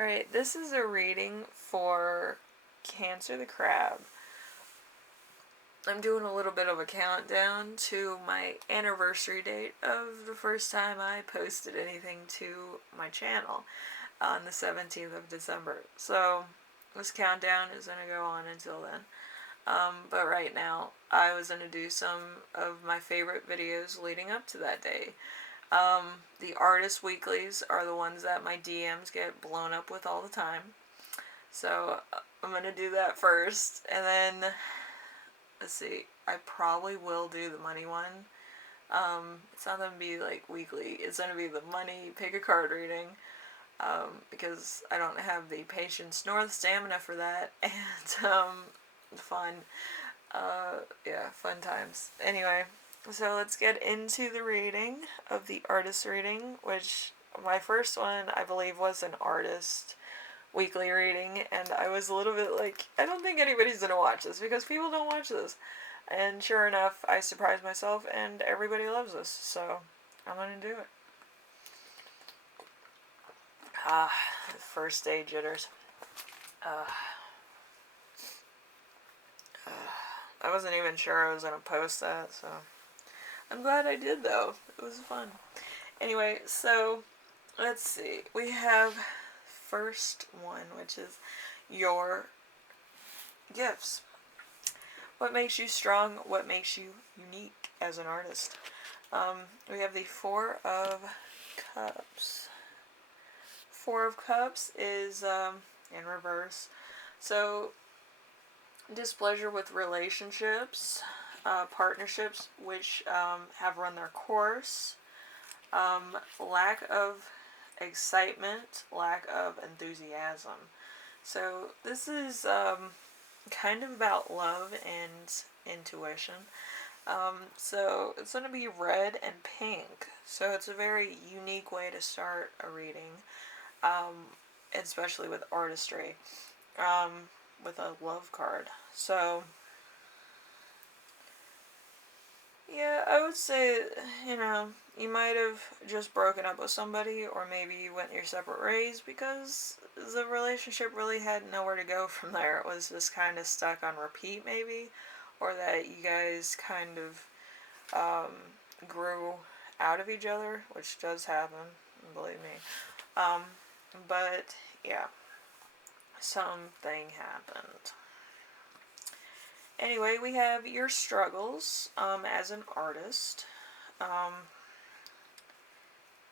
Alright, this is a reading for Cancer the Crab. I'm doing a little bit of a countdown to my anniversary date of the first time I posted anything to my channel on the 17th of December. So this countdown is going to go on until then. But right now, I was going to do some of my favorite videos leading up to that day. The artist weeklies are the ones that my DMs get blown up with all the time. So I'm going to do that first. And then, let's see, I probably will do the money one. It's not going to be like weekly. It's going to be the money, pick a card reading. Because I don't have the patience nor the stamina for that. And, fun. Yeah, fun times. Anyway, so let's get into the reading of the artist reading, which my first one, I believe, was an artist weekly reading, and I was a little bit like, I don't think anybody's gonna watch this because people don't watch this. And sure enough, I surprised myself, and everybody loves this, so I'm gonna do it. First day jitters. I wasn't even sure I was gonna post that, so I'm glad I did, though. It was fun. Anyway, so let's see. We have first one, which is your gifts. What makes you strong? What makes you unique as an artist? We have the Four of Cups. Four of Cups is in reverse. So, displeasure with relationships, partnerships which have run their course, lack of excitement, lack of enthusiasm. So this is kind of about love and intuition. So it's going to be red and pink. So it's a very unique way to start a reading, especially with artistry, with a love card. So yeah, I would say, you might have just broken up with somebody, or maybe you went your separate ways because the relationship really had nowhere to go from there. It was just kind of stuck on repeat, maybe, or that you guys kind of grew out of each other, which does happen, believe me. But yeah, something happened. Anyway, we have your struggles as an artist.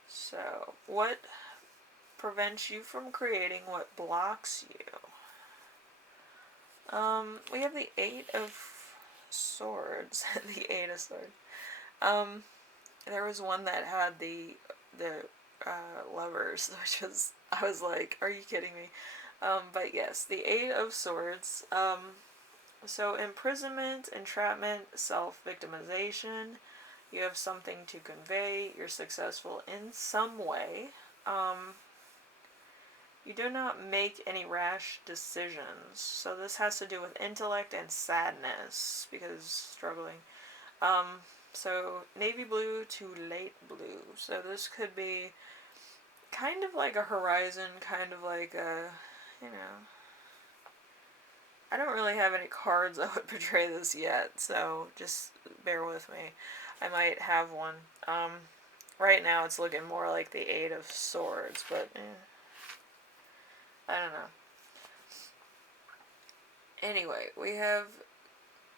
So, what prevents you from creating? What blocks you? We have the Eight of Swords. The Eight of Swords. There was one that had the lovers, which was, I was like, are you kidding me? But yes, the Eight of Swords. So imprisonment, entrapment, self-victimization. You have something to convey. You're successful in some way. You do not make any rash decisions. So this has to do with intellect and sadness, because struggling. So navy blue to light blue. So this could be kind of like a horizon, kind of like a, I don't really have any cards that would portray this yet, so just bear with me. I might have one. Right now it's looking more like the Eight of Swords, but I don't know. Anyway, we have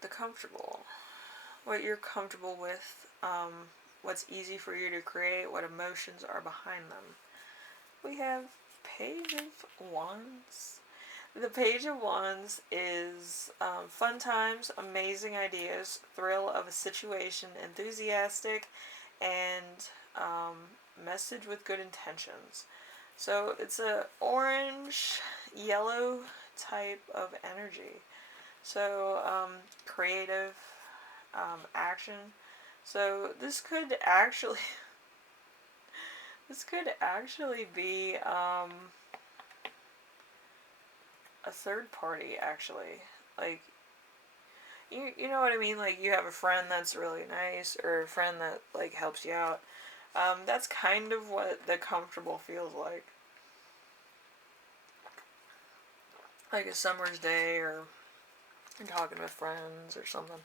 the comfortable. What you're comfortable with, what's easy for you to create, what emotions are behind them. We have Page of Wands. The Page of Wands is fun times, amazing ideas, thrill of a situation, enthusiastic, and message with good intentions. So it's a orange, yellow type of energy. So creative, action. So this could actually be a third party, actually. Like, you know what I mean? Like, you have a friend that's really nice, or a friend that, like, helps you out. That's kind of what the comfortable feels like. like a summer's day, or you're talking with friends or something.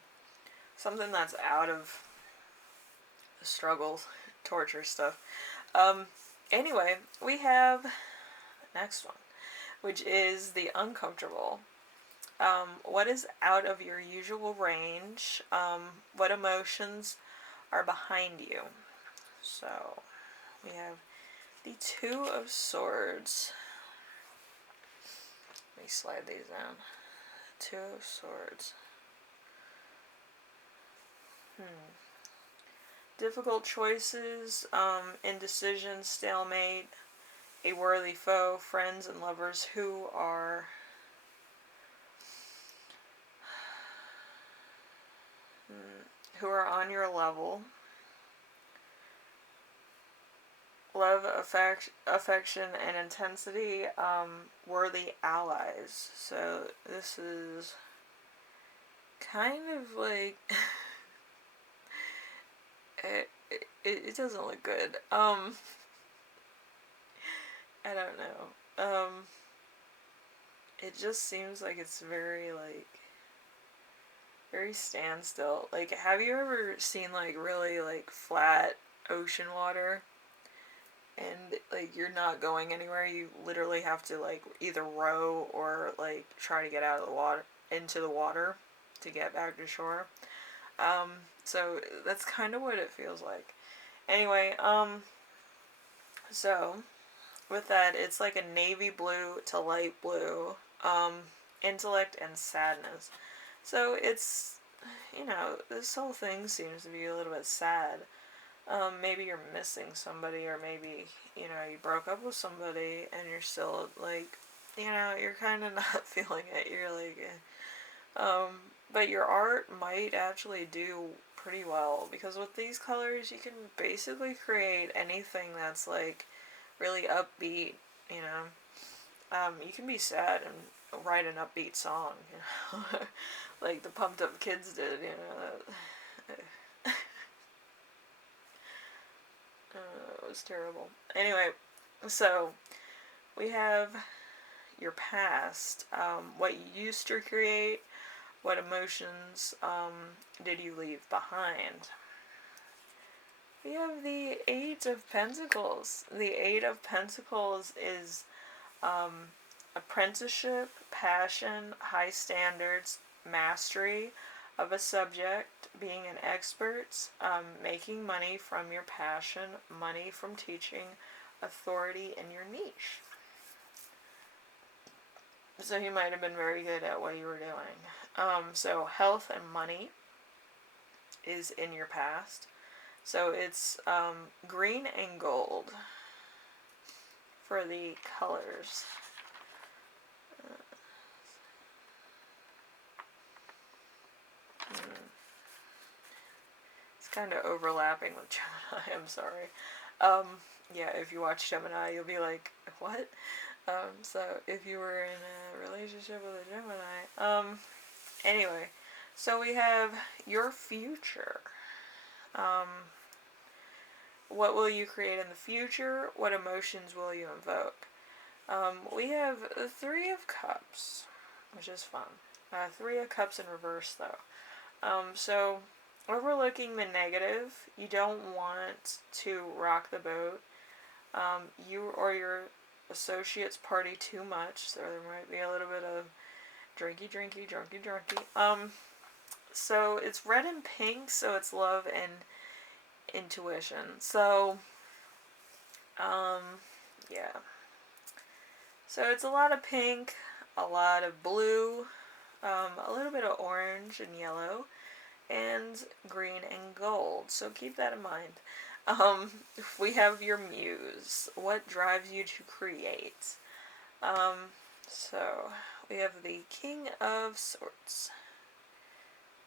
Something that's out of the struggles, torture stuff. Anyway, we have the next one, which is the uncomfortable. What is out of your usual range? What emotions are behind you? So, we have the Two of Swords. Let me slide these down. Two of Swords. Difficult choices, indecision, stalemate, a worthy foe, friends and lovers who are on your level. Love, affection, and intensity, worthy allies. So this is kind of like it doesn't look good. I don't know. It just seems like it's very standstill. Like, have you ever seen like really like flat ocean water? And like you're not going anywhere. You literally have to like either row or like try to get out of the water into the water to get back to shore. So that's kind of what it feels like. Anyway, so with that, it's like a navy blue to light blue, intellect and sadness. So it's, this whole thing seems to be a little bit sad. Maybe you're missing somebody, or maybe, you broke up with somebody and you're still, like, you're kind of not feeling it. You're like, but your art might actually do pretty well, because with these colors, you can basically create anything that's, like, really upbeat, you know. You can be sad and write an upbeat song, like the Pumped Up Kids did, it was terrible. Anyway, so we have your past, what you used to create, what emotions did you leave behind. We have the Eight of Pentacles. The Eight of Pentacles is apprenticeship, passion, high standards, mastery of a subject, being an expert, making money from your passion, money from teaching, authority in your niche. So you might have been very good at what you were doing. So health and money is in your past. So it's green and gold for the colors. It's kind of overlapping with Gemini, I'm sorry. Yeah, if you watch Gemini, you'll be like, what? So if you were in a relationship with a Gemini. Anyway, so we have your future. What will you create in the future? What emotions will you invoke? We have the Three of Cups, which is fun. Three of Cups in reverse, though. So, overlooking the negative, you don't want to rock the boat. You or your associates party too much, so there might be a little bit of drinky. So it's red and pink, so it's love and intuition. So, yeah. So it's a lot of pink, a lot of blue, a little bit of orange and yellow, and green and gold. So keep that in mind. We have your muse. What drives you to create? So we have the King of Swords.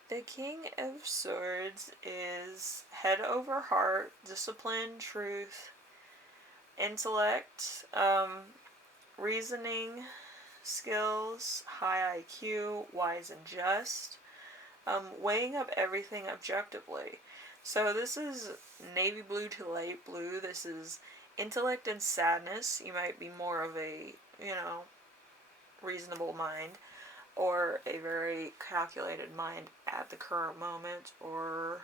The King of Swords is head over heart, discipline, truth, intellect, reasoning, skills, high IQ, wise and just, weighing up everything objectively. So this is navy blue to light blue. This is intellect and sadness. You might be more of a, reasonable mind, or a very calculated mind at the current moment or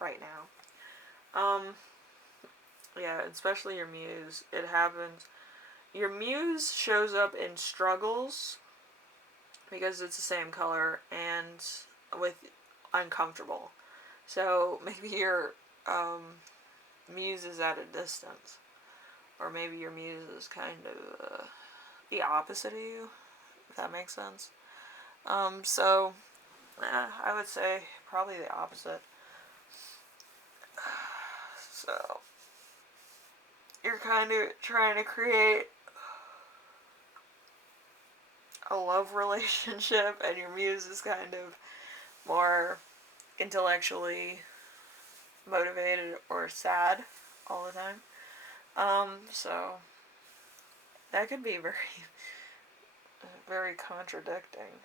right now. Yeah, especially your muse. It happens. Your muse shows up in struggles because it's the same color and with uncomfortable. So maybe your muse is at a distance, or maybe your muse is kind of the opposite of you, if that makes sense. So I would say probably the opposite. So you're kind of trying to create a love relationship, and your muse is kind of more intellectually motivated or sad all the time. So that could be very, very contradicting,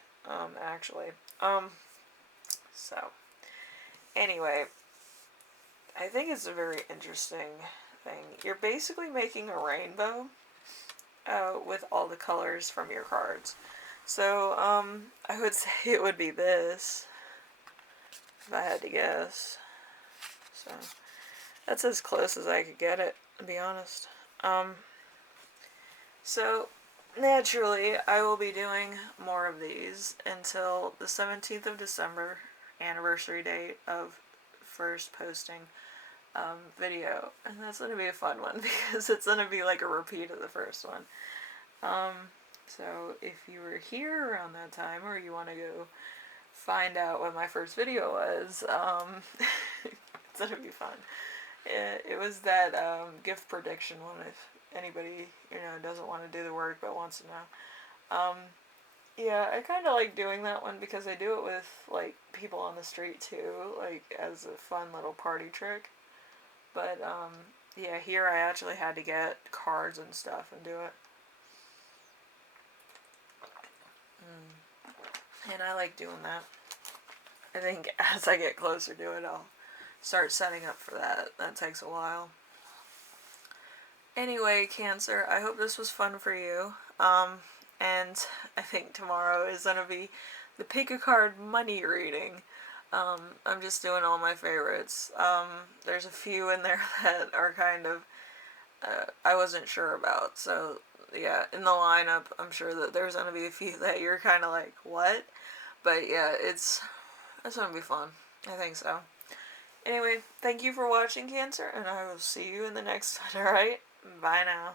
actually. So anyway, I think it's a very interesting thing. You're basically making a rainbow with all the colors from your cards. So, I would say it would be this, if I had to guess. So, that's as close as I could get it, to be honest. So, naturally, I will be doing more of these until the 17th of December, anniversary date of first posting video. And that's going to be a fun one because it's going to be like a repeat of the first one. So if you were here around that time, or you want to go find out what my first video was, it's going to be fun. It was that gift prediction one, if anybody, doesn't want to do the work but wants to know. Yeah, I kind of like doing that one because I do it with, like, people on the street too, like, as a fun little party trick. But, yeah, here I actually had to get cards and stuff and do it. And I like doing that. I think as I get closer to it, I'll start setting up for that. That takes a while. Anyway, Cancer, I hope this was fun for you. And I think tomorrow is going to be the pick a card money reading. I'm just doing all my favorites. There's a few in there that are kind of, I wasn't sure about. So, yeah, in the lineup, I'm sure that there's going to be a few that you're kind of like, what? But yeah, it's going to be fun. I think so. Anyway, thank you for watching, Cancer, and I will see you in the next one, alright? Bye now.